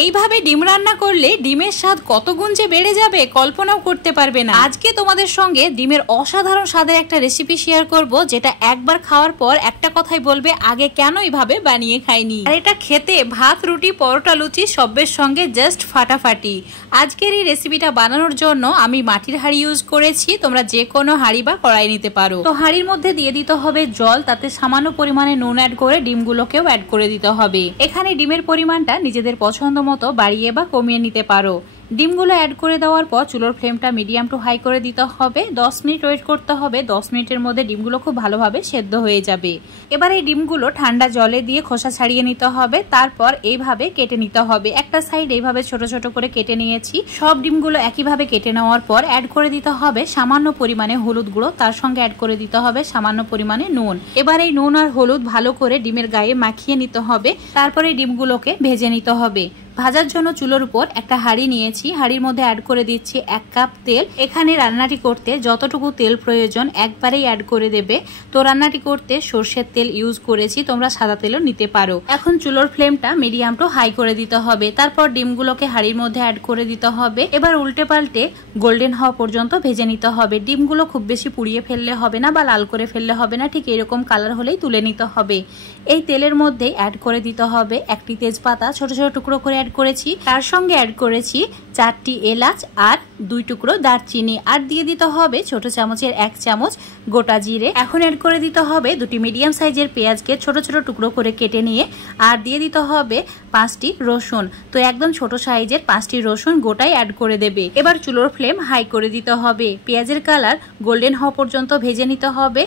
এইভাবে ডিম রান্না করলে ডিমের স্বাদ কত গুণ যে বেড়ে যাবে কল্পনাও করতে পারবে না। আজকে তোমাদের সঙ্গে ডিমের অসাধারণ স্বাদের একটা রেসিপি শেয়ার করব, যেটা একবার খাওয়ার পর একটা কথাই বলবে আগে কেন এইভাবে বানিয়ে খাইনি। আর এটা খেতে ভাত, রুটি, পরোটা, লুচি সবের সঙ্গে জাস্ট ফাটাফাটি। আজকের এই রেসিপিটা বানানোর জন্য আমি মাটির হাঁড়ি ইউজ করেছি, তোমরা যে কোনো হাঁড়ি বা কড়াই নিতে পারো। তো হাঁড়ির মধ্যে দিয়ে দিতে হবে জল, তাতে সামান্য পরিমাণে নুন অ্যাড করে ডিমগুলোকেও অ্যাড করে দিতে হবে। এখানে ডিমের পরিমাণটা নিজেদের পছন্দ মতো বাড়িয়ে বা কমিয়ে নিতে পারো। ডিমগুলো অ্যাড করে দেওয়ার পর চুলোর ফ্লেমটা মিডিয়াম টু হাই করে দিতে হবে। 10 মিনিট ওয়েট করতে হবে। 10 মিনিটের মধ্যে ডিমগুলো খুব ভালোভাবে সেদ্ধ হয়ে যাবে। এবার এই ডিমগুলো ঠান্ডা জলে দিয়ে খোসা ছাড়িয়ে নিতে হবে, তারপর এইভাবে কেটে নিতে হবে। একটা সাইড এইভাবে ছোট ছোট করে কেটে নিয়েছি। সব ডিমগুলো একইভাবে কেটে নেওয়ার পর অ্যাড করে দিতে হবে সামান্য পরিমাণে হলুদ গুঁড়ো, তার সঙ্গে অ্যাড করে দিতে হবে সামান্য পরিমাণে নুন। এবার এই নুন আর হলুদ ভালো করে ডিমের গায়ে মাখিয়ে নিতে হবে, তারপরে ডিমগুলোকে ভেজে নিতে হবে। ভাজার জন্য চুলোর উপর একটা হাঁড়ি নিয়েছি, হাঁড়ির মধ্যে অ্যাড করে দিচ্ছি 1 কাপ তেল। এখানে রান্নাটি করতে যতটুকু তেল প্রয়োজন একবারেই অ্যাড করে দেবে। তো রান্নাটি করতে সর্ষের তেল ইউজ করেছি, তোমরা সাদা তেলও নিতে পারো। এখন চুলোর ফ্লেমটা মিডিয়াম টু হাই করে দিতে হবে, তারপর ডিমগুলোকে হাঁড়ির মধ্যে অ্যাড করে দিতে হবে। এবার উল্টে পাল্টে গোল্ডেন হওয়া পর্যন্ত ভেজে নিতে হবে। ডিমগুলো খুব বেশি পুড়িয়ে ফেললে হবে না বা লাল করে ফেললে হবে না, ঠিক এরকম কালার হলেই তুলে নিতে হবে। এই তেলের মধ্যে অ্যাড করে দিতে হবে একটি তেজপাতা ছোট ছোট টুকরো করে অ্যাড করেছি, তার সঙ্গে অ্যাড করেছি 4টি এলাচ আর 2 টুকরো দারচিনি, আর দিয়ে দিতে হবে ছোট চামচের 1 চামচ গোটা জিরে। এখন অ্যাড করে দিতে হবে 2টি মিডিয়াম সাইজের পেঁয়াজকে ছোট ছোট টুকরো করে কেটে নিয়ে, আর দিয়ে দিতে হবে 5টি রসুন। তো একদম ছোট সাইজের 5টি রসুন গোটাই অ্যাড করে দেবে। এবার চুলোর ফ্লেম হাই করে দিতে হবে। পেঁয়াজের কালার গোল্ডেন হওয়া পর্যন্ত ভেজে নিতে হবে।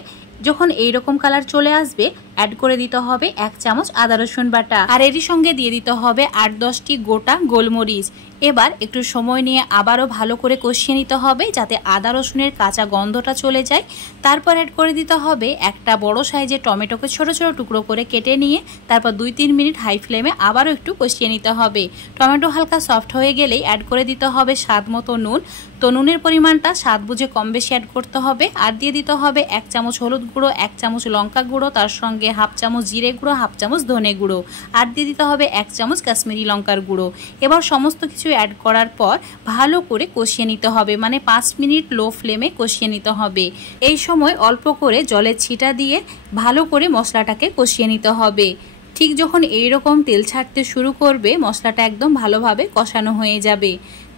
যখন এইরকম কালার চলে আসবে অ্যাড করে দিতে হবে 1 চামচ আদা রসুন বাটা, আর এরই সঙ্গে দিয়ে দিতে হবে 8-10টি গোটা গোলমরিচ। এবার একটু সময় নিয়ে আবারও ভালো করে কষিয়ে নিতে হবে, যাতে আদা রসুনের কাঁচা গন্ধটা চলে যায়। তারপর অ্যাড করে দিতে হবে একটা বড় সাইজের টমেটোকে ছোট ছোট টুকরো করে কেটে নিয়ে, তারপর 2-3 মিনিট হাই ফ্লেমে আবারও একটু কষিয়ে নিতে হবে। টমেটো হালকা সফট হয়ে গেলেই অ্যাড করে দিতে হবে স্বাদ মতো নুন। তো নুনের পরিমাণটা স্বাদ বুঝে কম বেশি অ্যাড করতে হবে। আর দিয়ে দিতে হবে 1 চামচ হলুদ গুঁড়ো, 1 চামচ লঙ্কা গুঁড়ো, তার সঙ্গে 1/2 চামচ জিরে গুঁড়ো, 1/2 চামচ ধনে গুঁড়ো, আর দিয়ে দিতে হবে 1 চামচ কাশ্মীরি লঙ্কার গুঁড়ো। এবার সমস্ত কিছু অ্যাড করার পর ভালো করে কষিয়ে নিতে হবে, মানে 5 মিনিট লো ফ্লেমে কষিয়ে নিতে হবে। এই সময় অল্প করে জলের ছিটা দিয়ে ভালো করে মশলাটাকে কষিয়ে নিতে হবে। ঠিক যখন এইরকম তেল ছাড়তে শুরু করবে মশলাটা একদম ভালোভাবে কষানো হয়ে যাবে।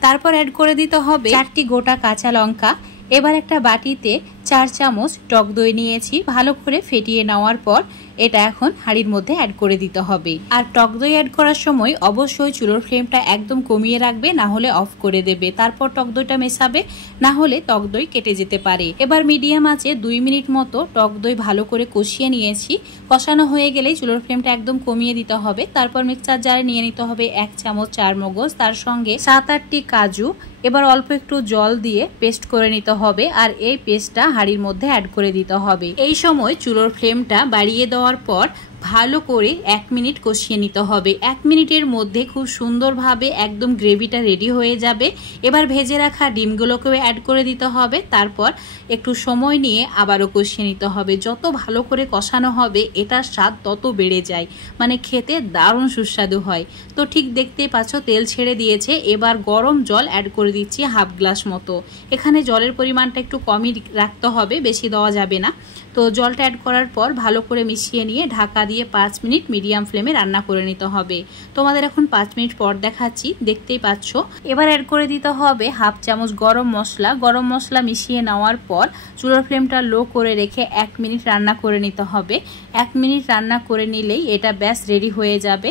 তারপর অ্যাড করে দিতে হবে 4টি গোটা কাঁচা লঙ্কা। এবার একটা বাটিতে 4 চামচ টক দই নিয়েছি, ভালো করে ফেটিয়ে নেওয়ার পর এটা এখন হাঁড়ির মধ্যে অ্যাড করে দিতে হবে। আর টক দই অ্যাড করার সময় অবশ্যই চুলোর ফ্লেমটা একদম কমিয়ে রাখবে, না হলে অফ করে দেবে। তারপর টক দইটা মেশাবে, না হলে টক দই কেটে যেতে পারে। এবার মিডিয়াম আঁচে 2 মিনিট মতো টক দই ভালো করে কষিয়ে নিয়েছি। কষানো হয়ে গেলেই চুলোর ফ্লেমটা একদম কমিয়ে দিতে হবে। তারপর মিক্সচার জারে নিয়ে নিতে হবে 1 চামচ চারমগজ, তার সঙ্গে 7-8টি কাজু। এবার অল্প একটু জল দিয়ে পেস্ট করে নিতে হবে, আর এই পেস্টটা হাঁড়ির মধ্যে অ্যাড করে দিতে হবে। এই সময় চুলোর ফ্লেমটা বাড়িয়ে দেওয়ার পর ভালো করে 1 মিনিট কষিয়ে নিতে হবে। 1 মিনিটের মধ্যে খুব সুন্দরভাবে একদম গ্রেভিটা রেডি হয়ে যাবে। এবার ভেজে রাখা ডিমগুলোকেও অ্যাড করে দিতে হবে। তারপর একটু সময় নিয়ে আবারও কষিয়ে নিতে হবে। যত ভালো করে কষানো হবে এটার স্বাদ তত বেড়ে যায়, মানে খেতে দারুণ সুস্বাদু হয়। তো ঠিক দেখতেই পাচ্ছ তেল ছেড়ে দিয়েছে। এবার গরম জল অ্যাড করে দিচ্ছি 1/2 গ্লাস মতো। এখানে জলের পরিমাণটা একটু কমই রাখতে হবে, বেশি দেওয়া যাবে না। তো জলটা অ্যাড করার পর ভালো করে মিশিয়ে নিয়ে ঢাকা দিয়ে 5 মিনিট মিডিয়াম ফ্লেমে রান্না করে নিতে হবে। তোমাদের এখন 5 মিনিট পর দেখাচ্ছি, দেখতেই পাচ্ছ। এবার অ্যাড করে দিতে হবে 1/2 চামচ গরম মশলা। গরম মশলা মিশিয়ে নেওয়ার পর চুলার ফ্লেমটা লো করে রেখে 1 মিনিট রান্না করে নিতে হবে। 1 মিনিট রান্না করে নিলেই এটা ব্যাস রেডি হয়ে যাবে।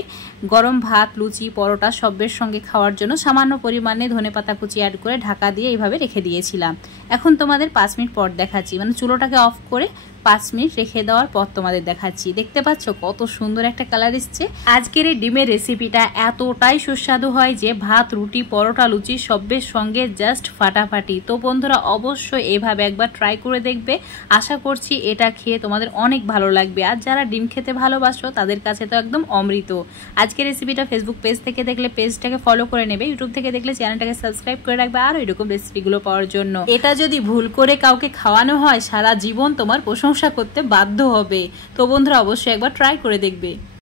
গরম ভাত, লুচি, পরোটা সবের সঙ্গে খাওয়ার জন্য সামান্য পরিমাণে ধনেপাতা কুচি অ্যাড করে ঢাকা দিয়ে এইভাবে রেখে দিয়েছিলাম। এখন তোমাদের 5 মিনিট পর দেখাচ্ছি, মানে চুলোটাকে অফ করে 5 মিনিট রেখে দেওয়ার পর তোমাদের দেখাচ্ছি। দেখতে পাচ্ছ কত সুন্দর একটা কালার এসছে। আজকের এই ডিমের রেসিপিটা এতটাই সুস্বাদু হয় যে ভাত, রুটি, পরোটা, লুচি সবের সঙ্গে জাস্ট ফাটাফাটি। তো বন্ধুরা অবশ্যই এইভাবে একবার ট্রাই করে দেখবে। আশা করছি এটা খেয়ে তোমাদের অনেক ভালো লাগবে। আর যারা ডিম খেতে ভালোবাসো তাদের কাছে তো একদম অমৃত। আজকের রেসিপিটা ফেসবুক পেজ থেকে দেখলে পেজটাকে ফলো করে নেবে, ইউটিউব থেকে দেখলে চ্যানেলটাকে সাবস্ক্রাইব করে রাখবে আর এরকম রেসিপিগুলো পাওয়ার জন্য। এটা যদি ভুল করে কাউকে খাওয়ানো হয় সারা জীবন তোমার প্রশংসা করতে বাধ্য হবে। তো বন্ধুরা অবশ্যই একবার ট্রাই করে দেখবে।